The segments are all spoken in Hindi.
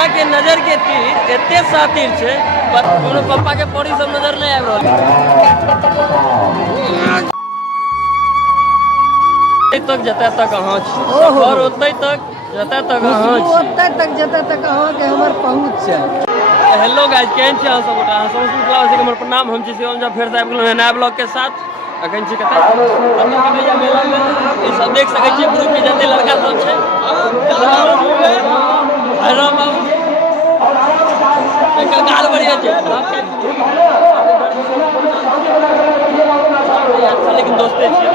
अहाँ के नजर के तीर एते सातिर छे कोनो पप्पा के पौड़ी सब नजर नहीं आबि रहल तक जते तक अहाँ छी और ओते तक जते तक अहाँ छी ओते तक जते तक अहाँ के हमर पहुंच छै। हेलो गाइस, केहन छी अहाँ सब गोटा? अहाँ सब मिथिलावासी के हमर प्रणाम। हम छी शिवम झा, फेर से आबि गेलहुं नया ब्लॉग के साथ। अखन छी कतय कन्हैया मेला में। ई सब देख सकै छियै ग्रुप के जते लड़का सब छै। राम बाबू एकर गाल बढ़िया छै, लेकिन दोस्ते छियै।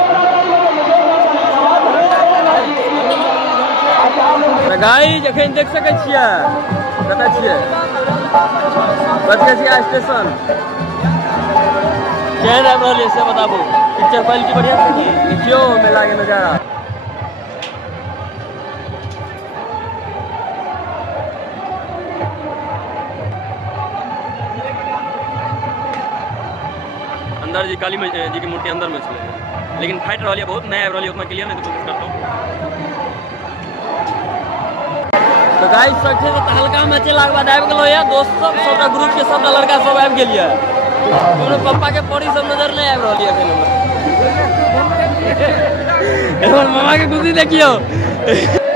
गाइस एखन देख सकै छियै कतय छियै, बचकचिया स्टेशन। केहन आबि रहल से बताबू। पिक्चर क्वालिटी बढ़िया छै कि? देखियो मेला के नजारा। अंदर जी काली जी की मूर्ति अंदर में छे, लेकिन फाइट रही है बहुत, नहीं आबि रही उतना क्लियर नहीं, तो कोशिश करता हूँ। तो गाइस सब छै तो हल्का में चला के बाद आबि गेलो या दोस्त सब सबटा ग्रुप के सबटा लड़का सब आबि गेल या। कोनो पप्पा के पौड़ी सब नजर नहीं आबि रहल है एखन हमर मामा के खुशी देखियो।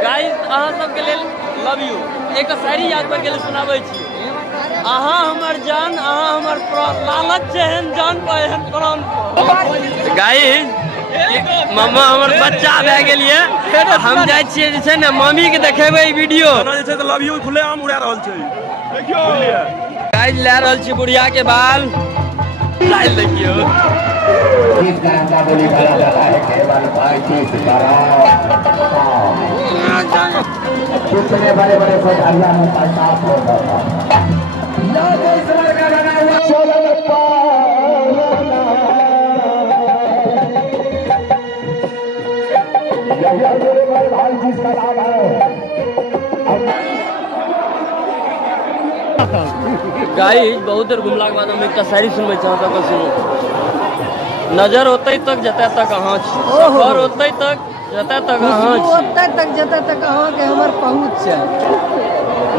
गाइस अहाँ सब के लेल लव यू एक शायरी याद पर गेल सुनाबै छी। अहाँ हमर जान, अहाँ हमर प्राण, लालच जेहन जान पर एहन प्राण पर। गाइस मामा हमर बच्चा भए गेल ये, हम जाइ छियै जे छै ने मम्मी के देखेबै ई वीडियो जे छै लव यू खुले आम उड़ा रहल छै। देखियो गाइस ले रहल छी बुढ़िया के बाल, लाइल देखियो। कितने बड़े बड़े पधारिया में पैसाब होता था। भाई जिसका नाम है गाइस बहुत देर घुमला के बाद हम एक शायरी सुनबै छी, अहाँ सबके सुनू। नजर ओते तक जते तक अहाँ छी, सफर ओते तक जते तक अहाँ छी, ओते तक जते तक अहाँ के हमर पहुंच छै।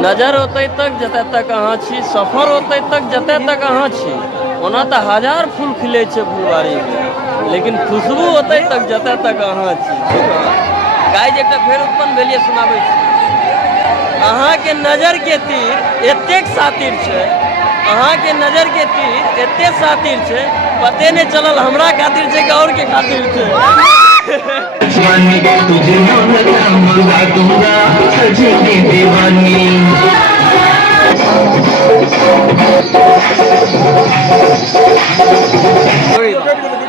नजर ओते तक जते तक अहाँ छी, सफर ओते तक जते तक अहाँ छी। ओना तो हजार फूल खिले छै फुलवारी में, लेकिन खुशबू ओते तक जते तक अहाँ छी। गाइस एकटा फेर उत्पन्न भेलिए सुनाबै छी। अहाँ के नजर के तीर एतेक सातिर छै, अहाँ के नजर के तीर एते सातिर छै, पते नहीं चलल हमरा खातिर छै कि और के खातिर छै।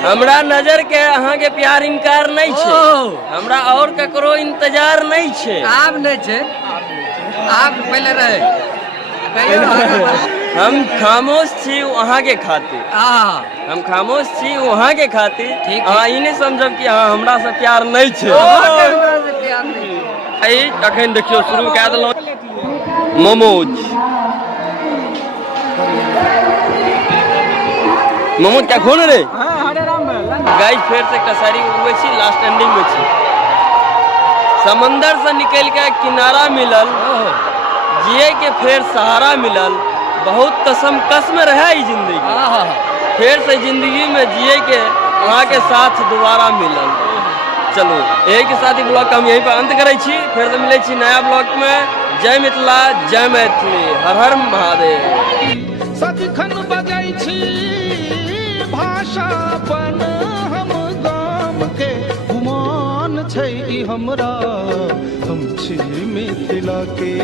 हमरा नजर के अहाँ के प्यार इनकार नहीं छै, हमरा और ककरो इंतजार नहीं छै। आब नहीं छै, आब पहले रहे। हम खामोश छी वहाँ के खातिर, हम खामोश छी वहाँ के खातिर। अहाँ ई नहीं समझब कि हाँ हमरा से प्यार नहीं छै। अखन देखियो शुरू कए देलहुँ मोमोज। मोमोज क्या खोल रे? गाइस फिर से एक शायरी उड़बै छी, लास्ट एंडिंग में छी। समंदर से निकल के किनारा मिलल, जिए के फिर सहारा मिलल, बहुत कसम रहे ई जिंदगी, फिर से जिंदगी में जिए के अहाँ के साथ दोबारा मिलल। चलो यही के साथ ही ब्लॉग का हम यहीं पर अंत करै छी। फिर से मिले छी नया ब्लॉग में। जय मिथिला, जय मैथिली, हर हर महादेव। सदिखन बजै छी भाषा अपन हम गाम के, गुमान छै हमरा, हम छी मिथिला के।